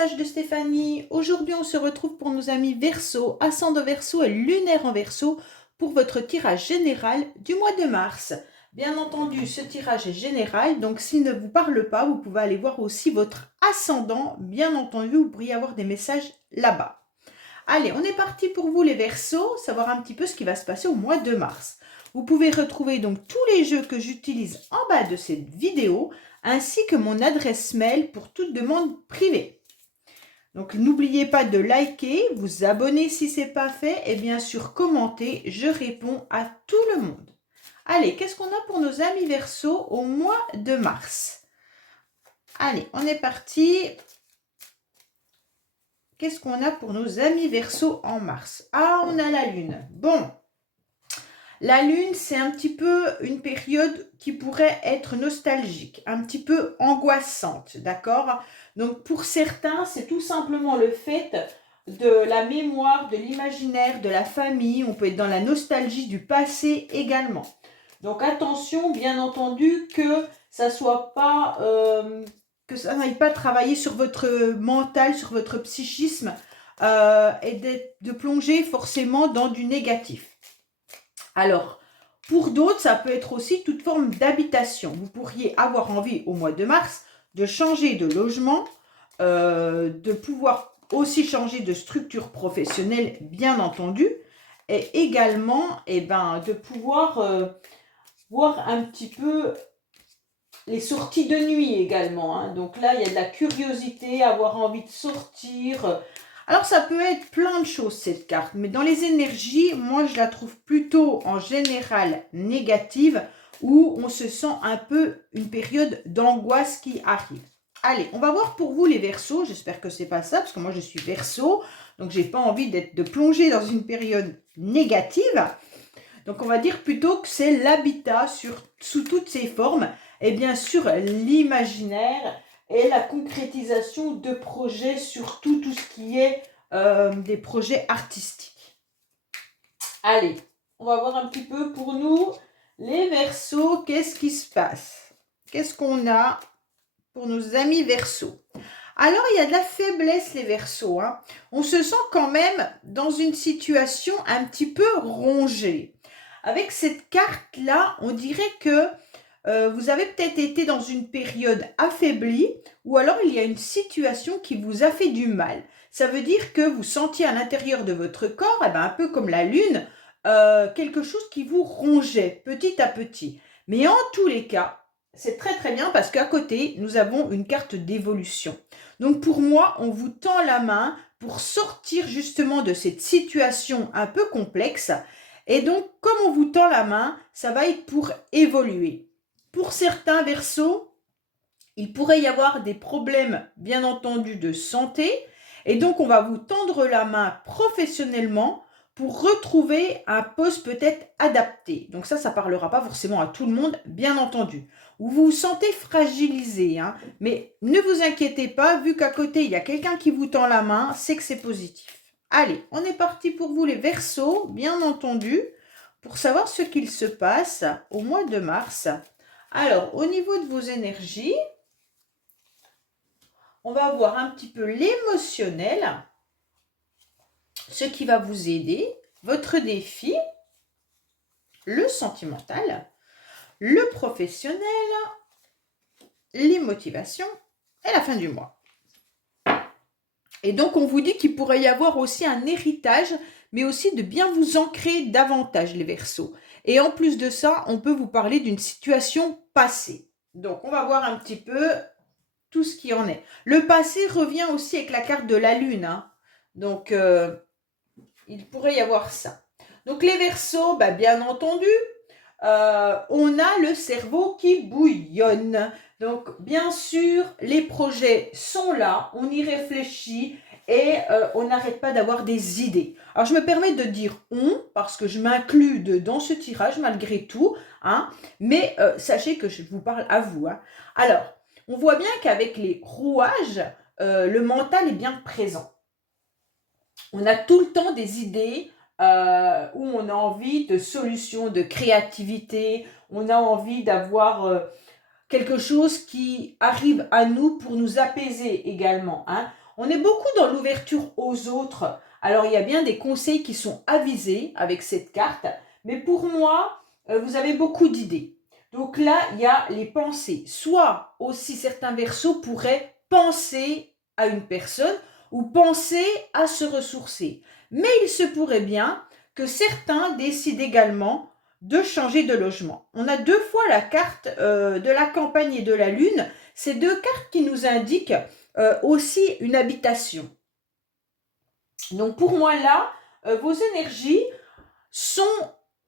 message de Stéphanie. Aujourd'hui, on se retrouve pour nos amis Verseau, ascendant Verseau et lunaire en Verseau pour votre tirage général du mois de mars. Bien entendu, ce tirage est général, donc s'il ne vous parle pas, vous pouvez aller voir aussi votre ascendant. Bien entendu, vous pourriez avoir des messages là-bas. Allez, on est parti pour vous les Verseaux, savoir un petit peu ce qui va se passer au mois de mars. Vous pouvez retrouver donc tous les jeux que j'utilise en bas de cette vidéo, ainsi que mon adresse mail pour toute demande privée. Donc n'oubliez pas de liker, vous abonner si ce n'est pas fait et bien sûr commenter, je réponds à tout le monde. Allez, qu'est-ce qu'on a pour nos amis Verseaux au mois de mars? Allez, on est parti. Qu'est-ce qu'on a pour nos amis Verseaux en mars? Ah, on a la lune. Bon, la lune, c'est un petit peu une période qui pourrait être nostalgique, un petit peu angoissante, d'accord? Donc pour certains, c'est tout simplement le fait de la mémoire, de l'imaginaire, de la famille. On peut être dans la nostalgie du passé également. Donc attention, bien entendu, que ça soit pas, que ça n'aille pas travailler sur votre mental, sur votre psychisme et de plonger forcément dans du négatif. Alors, pour d'autres, ça peut être aussi toute forme d'habitation. Vous pourriez avoir envie au mois de mars de changer de logement, de pouvoir aussi changer de structure professionnelle, bien entendu, et également de pouvoir voir un petit peu les sorties de nuit également. Hein. Donc là, il y a de la curiosité, avoir envie de sortir. Alors, ça peut être plein de choses, cette carte. Mais dans les énergies, moi, je la trouve plutôt en général négative, où on se sent un peu une période d'angoisse qui arrive. Allez, on va voir pour vous les Verseaux. J'espère que c'est pas ça, parce que moi, je suis Verseau. Donc, j'ai pas envie de plonger dans une période négative. Donc, on va dire plutôt que c'est l'habitat sous toutes ses formes. Et bien sûr, l'imaginaire et la concrétisation de projets, surtout tout ce qui est des projets artistiques. Allez, on va voir un petit peu pour nous, les Verseaux, qu'est-ce qui se passe? Qu'est-ce qu'on a pour nos amis Verseaux? Alors, il y a de la faiblesse, les Verseaux. Hein. On se sent quand même dans une situation un petit peu rongée. Avec cette carte-là, on dirait que vous avez peut-être été dans une période affaiblie ou alors il y a une situation qui vous a fait du mal. Ça veut dire que vous sentiez à l'intérieur de votre corps, un peu comme la lune, quelque chose qui vous rongeait petit à petit. Mais en tous les cas, c'est très très bien parce qu'à côté, nous avons une carte d'évolution. Donc pour moi, on vous tend la main pour sortir justement de cette situation un peu complexe. Et donc, comme on vous tend la main, ça va être pour évoluer. Pour certains Verseaux, il pourrait y avoir des problèmes, bien entendu, de santé. Et donc, on va vous tendre la main professionnellement pour retrouver un poste peut-être adapté. Donc ça ne parlera pas forcément à tout le monde, bien entendu. Ou vous vous sentez fragilisé. Hein, mais ne vous inquiétez pas, vu qu'à côté, il y a quelqu'un qui vous tend la main, c'est que c'est positif. Allez, on est parti pour vous les Verseaux, bien entendu, pour savoir ce qu'il se passe au mois de mars. Alors, au niveau de vos énergies, on va voir un petit peu l'émotionnel, ce qui va vous aider, votre défi, le sentimental, le professionnel, les motivations et la fin du mois. Et donc, on vous dit qu'il pourrait y avoir aussi un héritage, mais aussi de bien vous ancrer davantage, les Verseaux. Et en plus de ça, on peut vous parler d'une situation passée. Donc, on va voir un petit peu tout ce qui en est. Le passé revient aussi avec la carte de la Lune. Hein. Donc, il pourrait y avoir ça. Donc, les Verseaux, bien entendu, on a le cerveau qui bouillonne. Donc, bien sûr, les projets sont là, on y réfléchit et on n'arrête pas d'avoir des idées. Alors, je me permets de dire « on » parce que je m'inclus dans ce tirage malgré tout, hein, mais sachez que je vous parle à vous. Hein. Alors, on voit bien qu'avec les rouages, le mental est bien présent. On a tout le temps des idées où on a envie de solutions, de créativité, on a envie d'avoir quelque chose qui arrive à nous pour nous apaiser également. Hein. On est beaucoup dans l'ouverture aux autres. Alors, il y a bien des conseils qui sont avisés avec cette carte, mais pour moi, vous avez beaucoup d'idées. Donc là, il y a les pensées. Soit aussi certains verseaux pourraient penser à une personne ou penser à se ressourcer. Mais il se pourrait bien que certains décident également de changer de logement. On a deux fois la carte de la campagne et de la lune. Ces deux cartes qui nous indiquent aussi une habitation. Donc pour moi là, vos énergies sont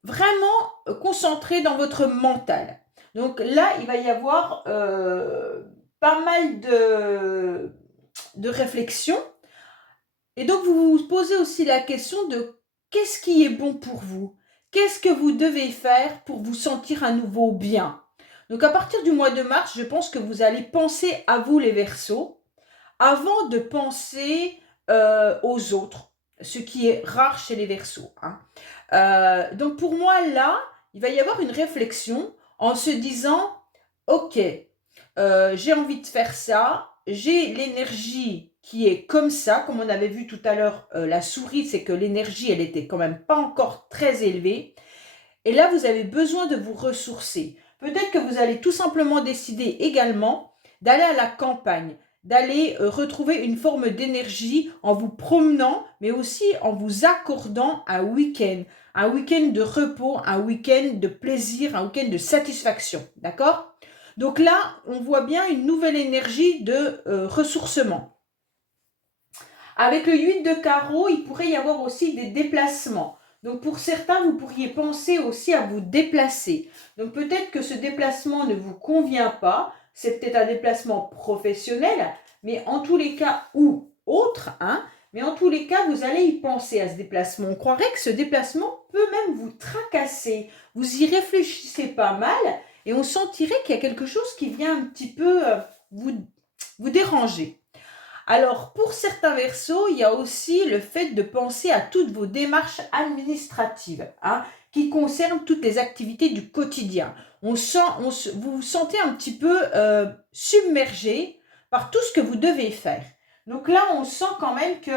vraiment concentrées dans votre mental. Donc là, il va y avoir pas mal de réflexion. Et donc vous vous posez aussi la question de qu'est-ce qui est bon pour vous? Qu'est-ce que vous devez faire pour vous sentir à nouveau bien? Donc à partir du mois de mars, je pense que vous allez penser à vous les Verseaux avant de penser aux autres, ce qui est rare chez les Verseaux. Hein. Donc pour moi, là, il va y avoir une réflexion en se disant, ok, j'ai envie de faire ça, j'ai l'énergie qui est comme ça, comme on avait vu tout à l'heure, la souris, c'est que l'énergie, elle était quand même pas encore très élevée. Et là, vous avez besoin de vous ressourcer. Peut-être que vous allez tout simplement décider également d'aller à la campagne, d'aller retrouver une forme d'énergie en vous promenant, mais aussi en vous accordant un week-end de repos, un week-end de plaisir, un week-end de satisfaction. D'accord? Donc là, on voit bien une nouvelle énergie de ressourcement. Avec le 8 de carreau, il pourrait y avoir aussi des déplacements. Donc pour certains, vous pourriez penser aussi à vous déplacer. Donc peut-être que ce déplacement ne vous convient pas, c'est peut-être un déplacement professionnel, mais en tous les cas, ou autre, hein, mais en tous les cas, vous allez y penser à ce déplacement. On croirait que ce déplacement peut même vous tracasser. Vous y réfléchissez pas mal et on sentirait qu'il y a quelque chose qui vient un petit peu vous déranger. Alors, pour certains Verseaux, il y a aussi le fait de penser à toutes vos démarches administratives, hein, qui concernent toutes les activités du quotidien. Vous vous sentez un petit peu submergé par tout ce que vous devez faire. Donc là, on sent quand même que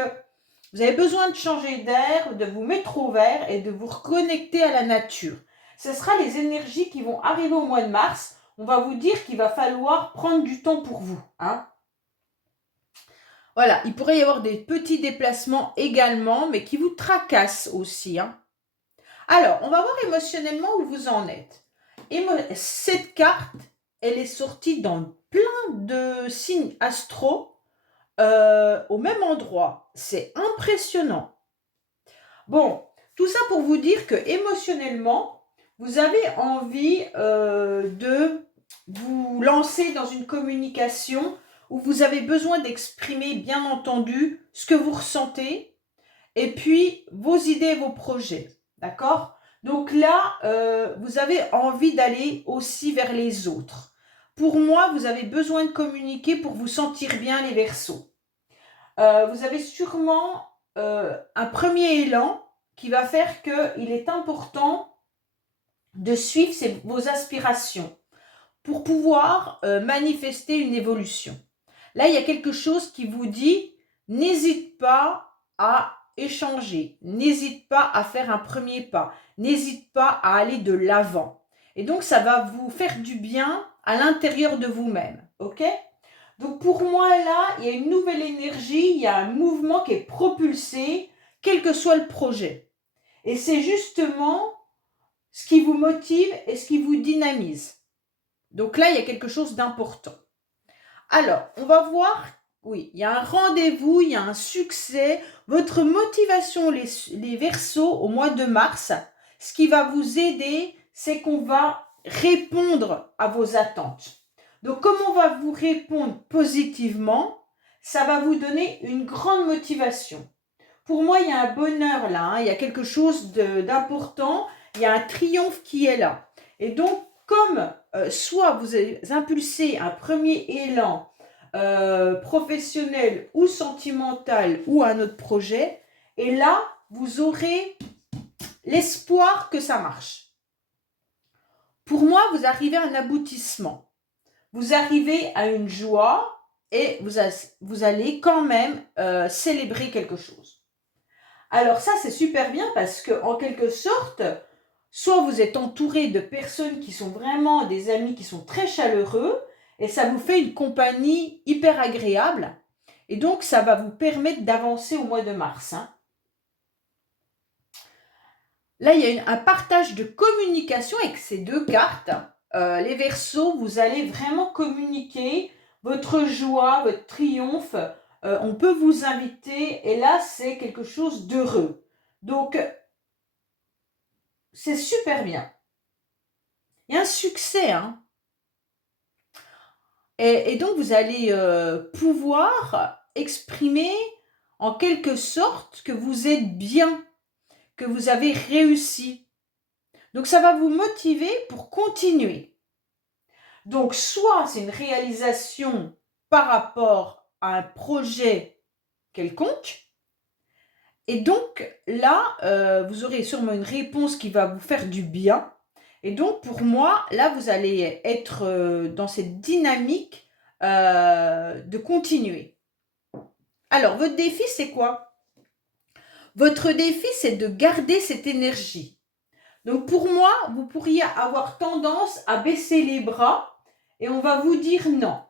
vous avez besoin de changer d'air, de vous mettre au vert et de vous reconnecter à la nature. Ce sera les énergies qui vont arriver au mois de mars. On va vous dire qu'il va falloir prendre du temps pour vous, hein. Voilà, il pourrait y avoir des petits déplacements également, mais qui vous tracassent aussi. Hein. Alors, on va voir émotionnellement où vous en êtes. Cette carte, elle est sortie dans plein de signes astro au même endroit. C'est impressionnant. Bon, tout ça pour vous dire que émotionnellement, vous avez envie de vous lancer dans une communication où vous avez besoin d'exprimer, bien entendu, ce que vous ressentez et puis vos idées et vos projets. D'accord? Donc là, vous avez envie d'aller aussi vers les autres. Pour moi, vous avez besoin de communiquer pour vous sentir bien, les Verseaux. Vous avez sûrement un premier élan qui va faire qu'il est important de suivre vos aspirations pour pouvoir manifester une évolution. Là, il y a quelque chose qui vous dit, n'hésite pas à échanger, n'hésite pas à faire un premier pas, n'hésite pas à aller de l'avant. Et donc, ça va vous faire du bien à l'intérieur de vous-même, ok? Donc, pour moi, là, il y a une nouvelle énergie, il y a un mouvement qui est propulsé, quel que soit le projet. Et c'est justement ce qui vous motive et ce qui vous dynamise. Donc là, il y a quelque chose d'important. Alors, on va voir, oui, il y a un rendez-vous, il y a un succès. Votre motivation, les Verseaux, au mois de mars, ce qui va vous aider, c'est qu'on va répondre à vos attentes. Donc, comme on va vous répondre positivement, ça va vous donner une grande motivation. Pour moi, il y a un bonheur là, hein, il y a quelque chose d'important, il y a un triomphe qui est là. Et donc, comme soit vous avez impulsé un premier élan professionnel ou sentimental ou un autre projet, et là, vous aurez l'espoir que ça marche. Pour moi, vous arrivez à un aboutissement. Vous arrivez à une joie, et vous allez quand même célébrer quelque chose. Alors ça, c'est super bien parce que en quelque sorte, soit vous êtes entouré de personnes qui sont vraiment des amis qui sont très chaleureux et ça vous fait une compagnie hyper agréable. Et donc, ça va vous permettre d'avancer au mois de mars. Hein. Là, il y a un partage de communication avec ces deux cartes. Les Verseaux, vous allez vraiment communiquer votre joie, votre triomphe. On peut vous inviter et là, c'est quelque chose d'heureux. Donc, c'est super bien. Il y a un succès. Hein. Et donc, vous allez pouvoir exprimer en quelque sorte que vous êtes bien, que vous avez réussi. Donc, ça va vous motiver pour continuer. Donc, soit c'est une réalisation par rapport à un projet quelconque, et donc là, vous aurez sûrement une réponse qui va vous faire du bien. Et donc, pour moi, là, vous allez être dans cette dynamique de continuer. Alors, votre défi, c'est quoi? Votre défi, c'est de garder cette énergie. Donc, pour moi, vous pourriez avoir tendance à baisser les bras et on va vous dire non.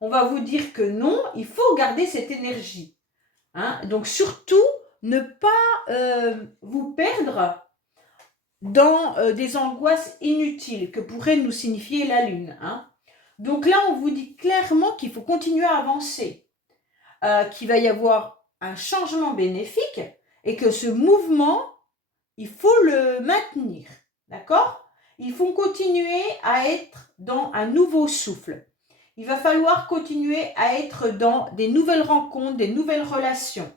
On va vous dire que non, il faut garder cette énergie. Hein? Donc, surtout, ne pas vous perdre dans des angoisses inutiles que pourrait nous signifier la Lune. Hein? Donc là, on vous dit clairement qu'il faut continuer à avancer, qu'il va y avoir un changement bénéfique et que ce mouvement, il faut le maintenir. D'accord? Il faut continuer à être dans un nouveau souffle. Il va falloir continuer à être dans des nouvelles rencontres, des nouvelles relations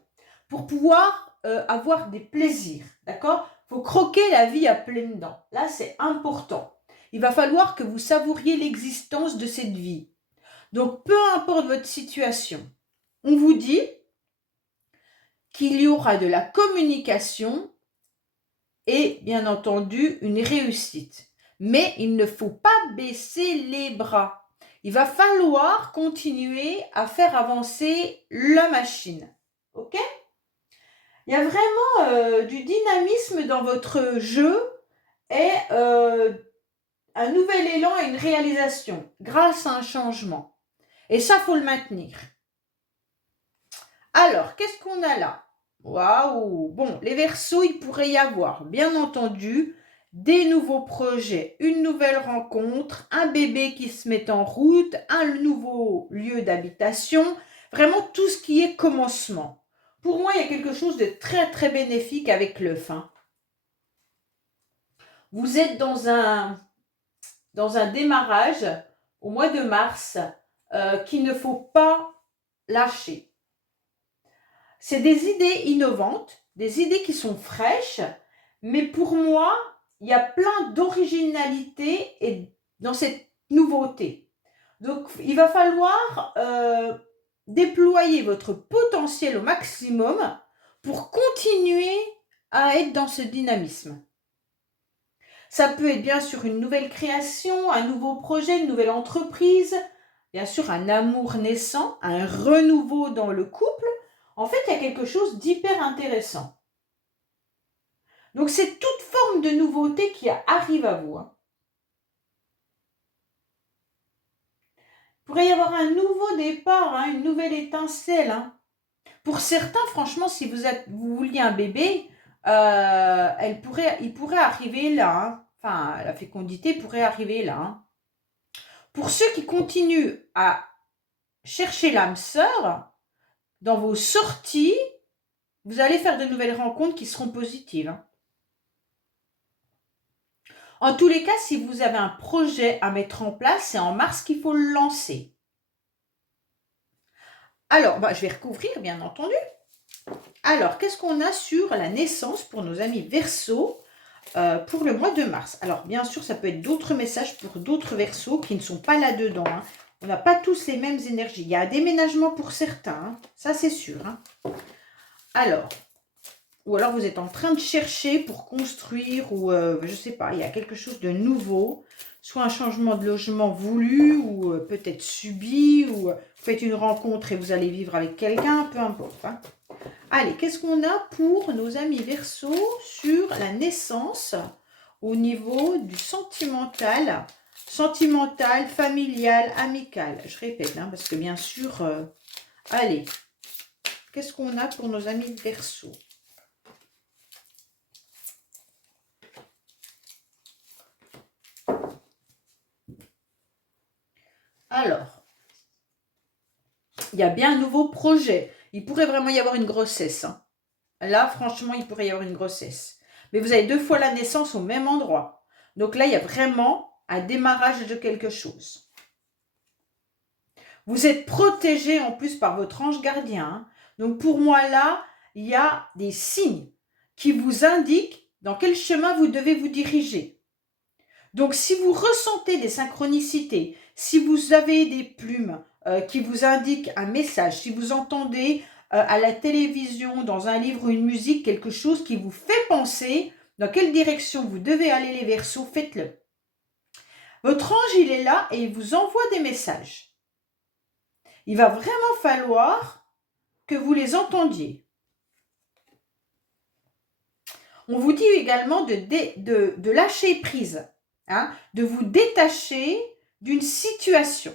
pour pouvoir avoir des plaisirs. D'accord? Il faut croquer la vie à pleines dents. Là, c'est important. Il va falloir que vous savouriez l'existence de cette vie. Donc, peu importe votre situation, on vous dit qu'il y aura de la communication et, bien entendu, une réussite. Mais il ne faut pas baisser les bras. Il va falloir continuer à faire avancer la machine. OK? Il y a vraiment du dynamisme dans votre jeu et un nouvel élan et une réalisation grâce à un changement. Et ça, il faut le maintenir. Alors, qu'est-ce qu'on a là? Waouh! Bon, les Verseaux, il pourrait y avoir, bien entendu, des nouveaux projets, une nouvelle rencontre, un bébé qui se met en route, un nouveau lieu d'habitation, vraiment tout ce qui est commencement. Pour moi, il y a quelque chose de très très bénéfique avec l'œuf. Hein. Vous êtes dans un démarrage au mois de mars qu'il ne faut pas lâcher. C'est des idées innovantes, des idées qui sont fraîches, mais pour moi, il y a plein d'originalité dans cette nouveauté. Donc, il va falloir déployer votre potentiel au maximum pour continuer à être dans ce dynamisme. Ça peut être bien sûr une nouvelle création, un nouveau projet, une nouvelle entreprise, bien sûr un amour naissant, un renouveau dans le couple. En fait, il y a quelque chose d'hyper intéressant. Donc, c'est toute forme de nouveauté qui arrive à vous. Hein. Il pourrait y avoir un nouveau départ, hein, une nouvelle étincelle. Hein. Pour certains, franchement, si vous vouliez un bébé, il pourrait arriver là. Hein. Enfin, la fécondité pourrait arriver là. Hein. Pour ceux qui continuent à chercher l'âme sœur, dans vos sorties, vous allez faire de nouvelles rencontres qui seront positives. Hein. En tous les cas, si vous avez un projet à mettre en place, c'est en mars qu'il faut le lancer. Alors, je vais recouvrir, bien entendu. Alors, qu'est-ce qu'on a sur la naissance pour nos amis Verseaux pour le mois de mars? Alors, bien sûr, ça peut être d'autres messages pour d'autres Verseaux qui ne sont pas là-dedans. Hein. On n'a pas tous les mêmes énergies. Il y a un déménagement pour certains, hein. Ça c'est sûr. Hein. Alors, ou alors vous êtes en train de chercher pour construire ou je ne sais pas, il y a quelque chose de nouveau soit un changement de logement voulu ou peut-être subi, ou vous faites une rencontre et vous allez vivre avec quelqu'un, peu importe. Hein. Allez, qu'est-ce qu'on a pour nos amis Verseau sur la naissance au niveau du sentimental, familial, amical. Je répète, hein, parce que bien sûr, allez, qu'est-ce qu'on a pour nos amis Verseau? Alors, il y a bien un nouveau projet. Il pourrait vraiment y avoir une grossesse. Hein. Là, franchement, il pourrait y avoir une grossesse. Mais vous avez 2 fois la naissance au même endroit. Donc là, il y a vraiment un démarrage de quelque chose. Vous êtes protégé en plus par votre ange gardien. Hein. Donc pour moi, là, il y a des signes qui vous indiquent dans quel chemin vous devez vous diriger. Donc si vous ressentez des synchronicités, si vous avez des plumes qui vous indiquent un message, si vous entendez à la télévision, dans un livre ou une musique, quelque chose qui vous fait penser dans quelle direction vous devez aller les Verseaux, faites-le. Votre ange, il est là et il vous envoie des messages. Il va vraiment falloir que vous les entendiez. On vous dit également de lâcher prise, hein, de vous détacher d'une situation.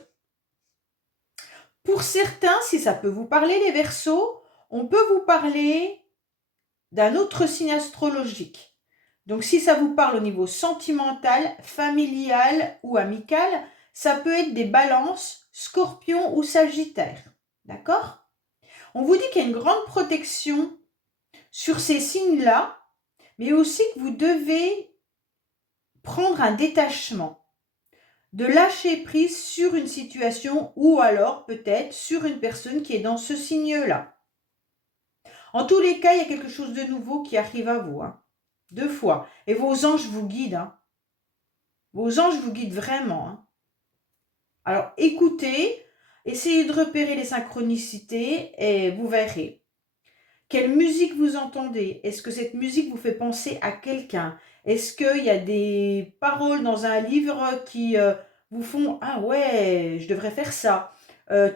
Pour certains, si ça peut vous parler les Verseaux, on peut vous parler d'un autre signe astrologique. Donc si ça vous parle au niveau sentimental, familial ou amical, ça peut être des balances, scorpions ou sagittaires. D'accord? On vous dit qu'il y a une grande protection sur ces signes-là, mais aussi que vous devez prendre un détachement, de lâcher prise sur une situation ou alors peut-être sur une personne qui est dans ce signe-là. En tous les cas, il y a quelque chose de nouveau qui arrive à vous. Hein. 2 fois. Et vos anges vous guident. Hein. Vos anges vous guident vraiment. Hein. Alors écoutez, essayez de repérer les synchronicités et vous verrez. Quelle musique vous entendez? Est-ce que cette musique vous fait penser à quelqu'un? Est-ce qu'il y a des paroles dans un livre qui vous font « Ah ouais, je devrais faire ça ».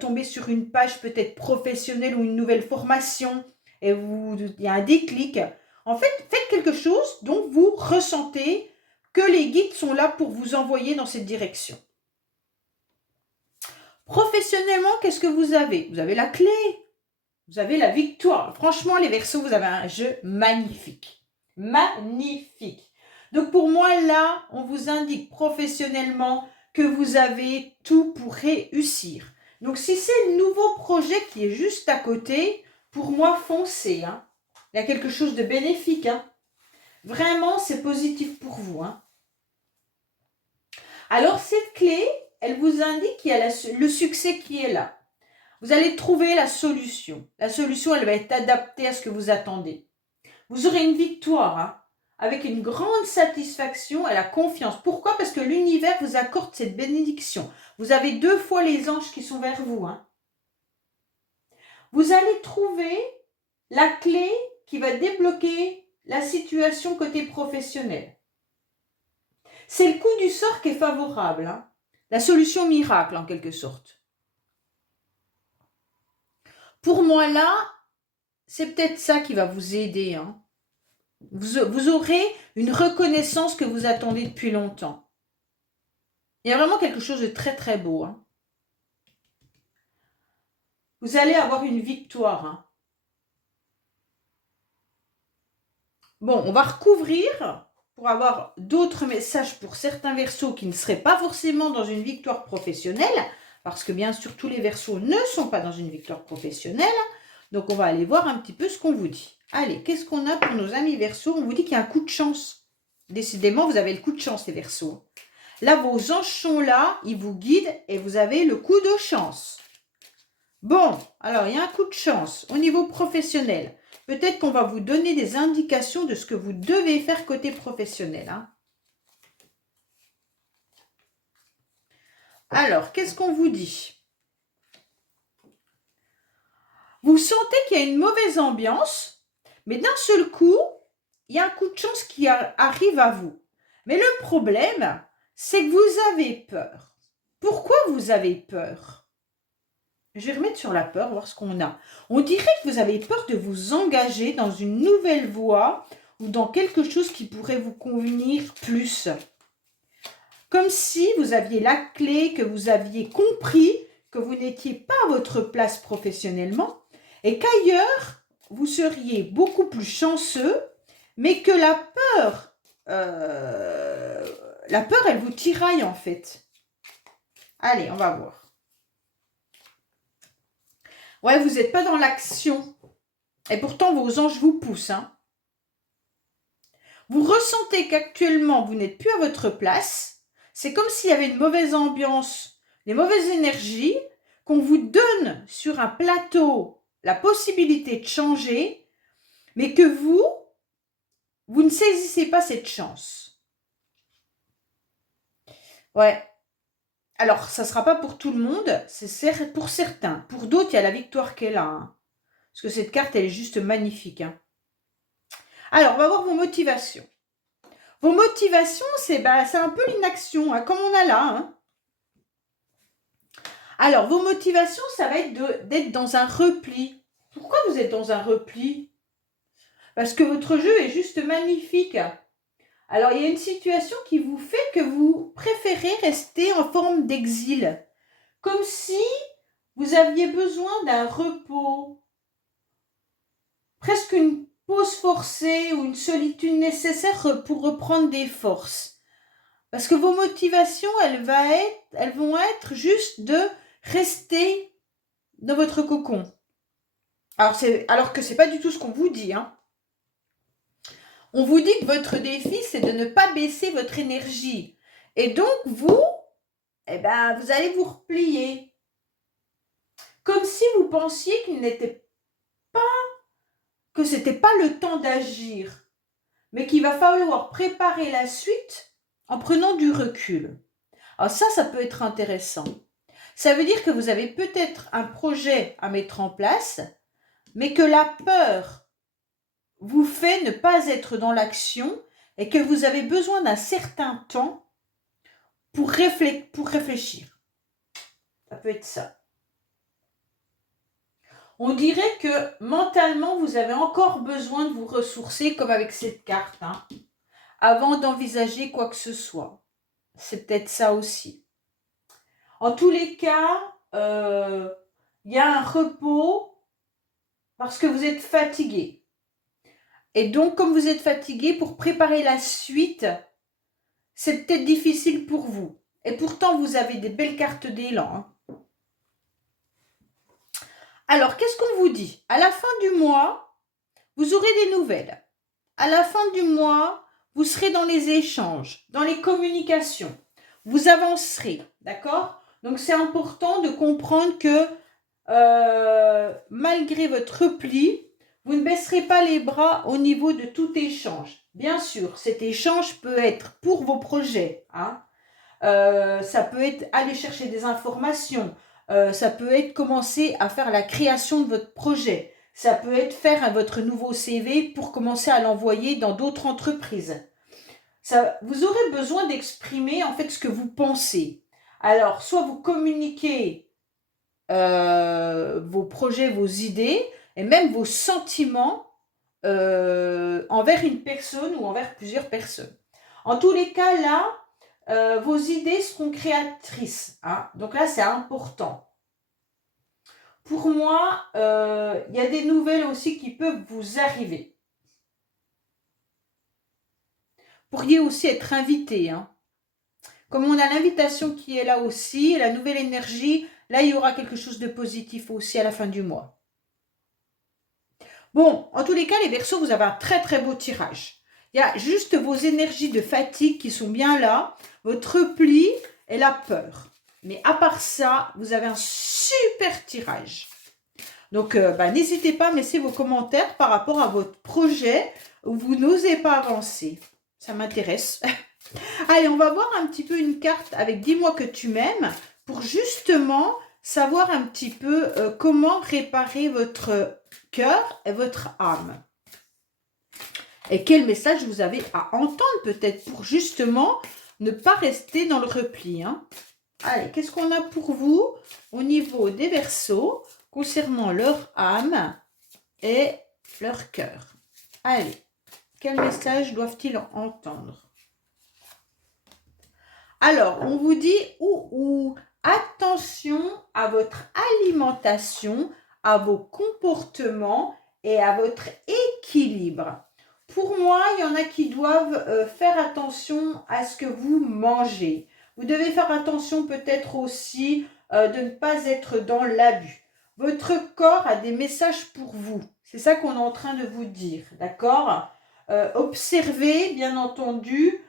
Tomber sur une page peut-être professionnelle ou une nouvelle formation et il y a un déclic. En fait, faites quelque chose dont vous ressentez que les guides sont là pour vous envoyer dans cette direction. Professionnellement, qu'est-ce que vous avez? Vous avez la clé. Vous avez la victoire. Franchement, les Verseaux, vous avez un jeu magnifique. Magnifique. Donc, pour moi, là, on vous indique professionnellement que vous avez tout pour réussir. Donc, si c'est le nouveau projet qui est juste à côté, pour moi, foncez. Hein. Il y a quelque chose de bénéfique. Hein. Vraiment, c'est positif pour vous. Hein. Alors, cette clé, elle vous indique qu'il y a le succès qui est là. Vous allez trouver la solution. La solution, elle va être adaptée à ce que vous attendez. Vous aurez une victoire, hein, avec une grande satisfaction et la confiance. Pourquoi? Parce que l'univers vous accorde cette bénédiction. Vous avez 2 fois les anges qui sont vers vous. Hein. Vous allez trouver la clé qui va débloquer la situation côté professionnel. C'est le coup du sort qui est favorable. Hein. La solution miracle, en quelque sorte. Pour moi, là, c'est peut-être ça qui va vous aider. Hein. Vous aurez une reconnaissance que vous attendez depuis longtemps. Il y a vraiment quelque chose de très, très beau. Hein. Vous allez avoir une victoire. Hein. Bon, on va recouvrir pour avoir d'autres messages pour certains Verseaux qui ne seraient pas forcément dans une victoire professionnelle, parce que bien sûr, tous les Verseaux ne sont pas dans une victoire professionnelle. Donc, on va aller voir un petit peu ce qu'on vous dit. Allez, qu'est-ce qu'on a pour nos amis Verseaux? On vous dit qu'il y a un coup de chance. Décidément, vous avez le coup de chance, les Verseaux. Là, vos anges sont là, ils vous guident et vous avez le coup de chance. Bon, alors, il y a un coup de chance au niveau professionnel. Peut-être qu'on va vous donner des indications de ce que vous devez faire côté professionnel. Hein. Alors, qu'est-ce qu'on vous dit? Vous sentez qu'il y a une mauvaise ambiance, mais d'un seul coup, il y a un coup de chance qui arrive à vous. Mais le problème, c'est que vous avez peur. Pourquoi vous avez peur? Je vais remettre sur la peur, voir ce qu'on a. On dirait que vous avez peur de vous engager dans une nouvelle voie ou dans quelque chose qui pourrait vous convenir plus. Comme si vous aviez la clé, que vous aviez compris que vous n'étiez pas à votre place professionnellement et qu'ailleurs, vous seriez beaucoup plus chanceux, mais que la peur, elle vous tiraille en fait. Allez, on va voir. Ouais, vous n'êtes pas dans l'action. Et pourtant, vos anges vous poussent. Hein. Vous ressentez qu'actuellement, vous n'êtes plus à votre place. C'est comme s'il y avait une mauvaise ambiance, des mauvaises énergies, qu'on vous donne sur un plateau la possibilité de changer, mais que vous ne saisissez pas cette chance. Ouais. Alors, ça ne sera pas pour tout le monde, c'est pour certains. Pour d'autres, il y a la victoire qui est là. Hein. Parce que cette carte, elle est juste magnifique. Hein. Alors, on va voir vos motivations. Vos motivations, c'est un peu l'inaction, hein, comme on a là. Hein. Alors, vos motivations, ça va être d'être dans un repli. Pourquoi vous êtes dans un repli? Parce que votre jeu est juste magnifique. Alors, il y a une situation qui vous fait que vous préférez rester en forme d'exil. Comme si vous aviez besoin d'un repos. Presque une pause forcée ou une solitude nécessaire pour reprendre des forces. Parce que vos motivations, elles vont être juste de rester dans votre cocon. Alors que ce n'est pas du tout ce qu'on vous dit. Hein. On vous dit que votre défi, c'est de ne pas baisser votre énergie. Et donc, vous allez vous replier. Comme si vous pensiez que ce n'était pas le temps d'agir, mais qu'il va falloir préparer la suite en prenant du recul. Alors ça peut être intéressant. Ça veut dire que vous avez peut-être un projet à mettre en place, mais que la peur vous fait ne pas être dans l'action et que vous avez besoin d'un certain temps pour réfléchir. Ça peut être ça. On dirait que mentalement, vous avez encore besoin de vous ressourcer, comme avec cette carte, hein, avant d'envisager quoi que ce soit. C'est peut-être ça aussi. En tous les cas, il y a un repos parce que vous êtes fatigué. Et donc, comme vous êtes fatigué, pour préparer la suite, c'est peut-être difficile pour vous. Et pourtant, vous avez des belles cartes d'élan. Hein. Alors, qu'est-ce qu'on vous dit? À la fin du mois, vous aurez des nouvelles. À la fin du mois, vous serez dans les échanges, dans les communications. Vous avancerez, d'accord? Donc, c'est important de comprendre que malgré votre repli, vous ne baisserez pas les bras au niveau de tout échange. Bien sûr, cet échange peut être pour vos projets. Hein. Ça peut être aller chercher des informations. Ça peut être commencer à faire la création de votre projet. Ça peut être faire votre nouveau CV pour commencer à l'envoyer dans d'autres entreprises. Vous aurez besoin d'exprimer en fait ce que vous pensez. Alors, soit vous communiquez vos projets, vos idées et même vos sentiments envers une personne ou envers plusieurs personnes. En tous les cas, là, vos idées seront créatrices. Hein. Donc là, c'est important. Pour moi, il y a des nouvelles aussi qui peuvent vous arriver. Vous pourriez aussi être invité. Hein. Comme on a l'invitation qui est là aussi, la nouvelle énergie, là, il y aura quelque chose de positif aussi à la fin du mois. Bon, en tous les cas, les Verseaux, vous avez un très très beau tirage. Il y a juste vos énergies de fatigue qui sont bien là, votre repli et la peur. Mais à part ça, vous avez un super tirage. Donc, n'hésitez pas à me laisser vos commentaires par rapport à votre projet où vous n'osez pas avancer. Ça m'intéresse. Allez, on va voir un petit peu une carte avec « Dis-moi que tu m'aimes » pour justement savoir un petit peu comment réparer votre cœur et votre âme. Et quel message vous avez à entendre peut-être pour justement ne pas rester dans le repli. Hein. Allez, qu'est-ce qu'on a pour vous au niveau des Verseaux concernant leur âme et leur cœur? Allez, quel message doivent-ils entendre? Alors, on vous dit attention à votre alimentation, à vos comportements et à votre équilibre. Pour moi, il y en a qui doivent faire attention à ce que vous mangez. Vous devez faire attention peut-être aussi de ne pas être dans l'abus. Votre corps a des messages pour vous. C'est ça qu'on est en train de vous dire, d'accord? Observez, bien entendu,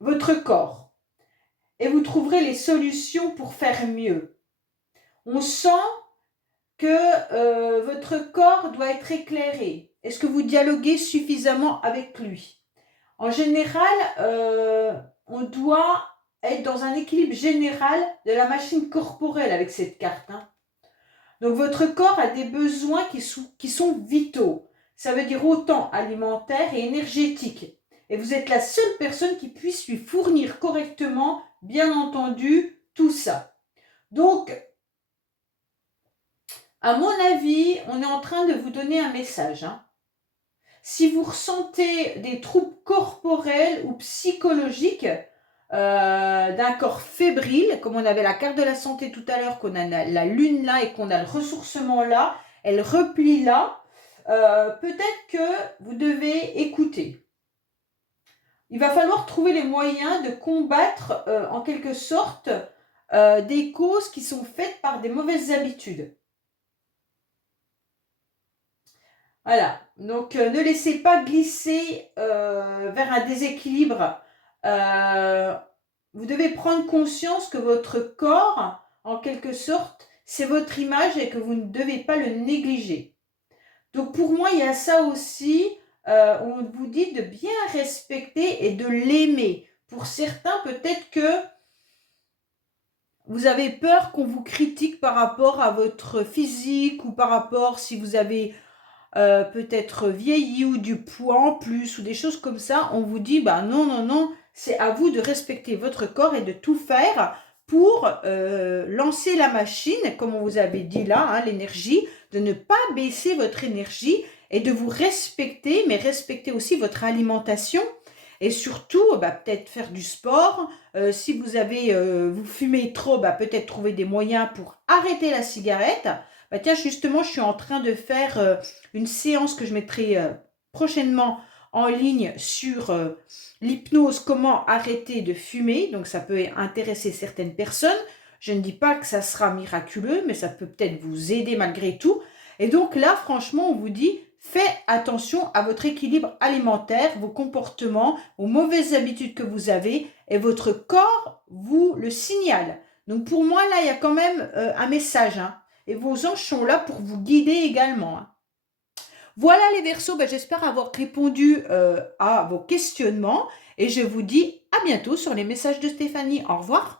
votre corps et vous trouverez les solutions pour faire mieux. On sent que votre corps doit être éclairé. Est-ce que vous dialoguez suffisamment avec lui? En général, on doit être dans un équilibre général de la machine corporelle avec cette carte. Hein. Donc votre corps a des besoins qui sont vitaux. Ça veut dire autant alimentaires et énergétiques. Et vous êtes la seule personne qui puisse lui fournir correctement, bien entendu, tout ça. Donc, à mon avis, on est en train de vous donner un message. Hein. Si vous ressentez des troubles corporels ou psychologiques, d'un corps fébrile, comme on avait la carte de la santé tout à l'heure, qu'on a la lune là et qu'on a le ressourcement là, elle replie là, peut-être que vous devez écouter. Il va falloir trouver les moyens de combattre en quelque sorte des causes qui sont faites par des mauvaises habitudes. Voilà, donc ne laissez pas glisser vers un déséquilibre. Vous devez prendre conscience que votre corps, en quelque sorte, c'est votre image et que vous ne devez pas le négliger. Donc pour moi, il y a ça aussi, on vous dit de bien respecter et de l'aimer. Pour certains, peut-être que vous avez peur qu'on vous critique par rapport à votre physique ou par rapport si vous avez peut-être vieilli ou du poids en plus ou des choses comme ça. On vous dit, bah non, non, non, c'est à vous de respecter votre corps et de tout faire pour lancer la machine, comme on vous avait dit là, hein, l'énergie, de ne pas baisser votre énergie et de vous respecter, mais respecter aussi votre alimentation et surtout, bah, peut-être faire du sport. Si vous fumez trop, bah, peut-être trouver des moyens pour arrêter la cigarette. Bah, tiens, justement, je suis en train de faire une séance que je mettrai prochainement en ligne sur l'hypnose, comment arrêter de fumer. Donc, ça peut intéresser certaines personnes. Je ne dis pas que ça sera miraculeux, mais ça peut peut-être vous aider malgré tout. Et donc là, franchement, on vous dit, faites attention à votre équilibre alimentaire, vos comportements, aux mauvaises habitudes que vous avez, et votre corps vous le signale. Donc pour moi, là, il y a quand même un message. Hein, et vos anges sont là pour vous guider également. Hein. Voilà les Verseaux, ben, j'espère avoir répondu à vos questionnements et je vous dis à bientôt sur les messages de Stéphanie. Au revoir.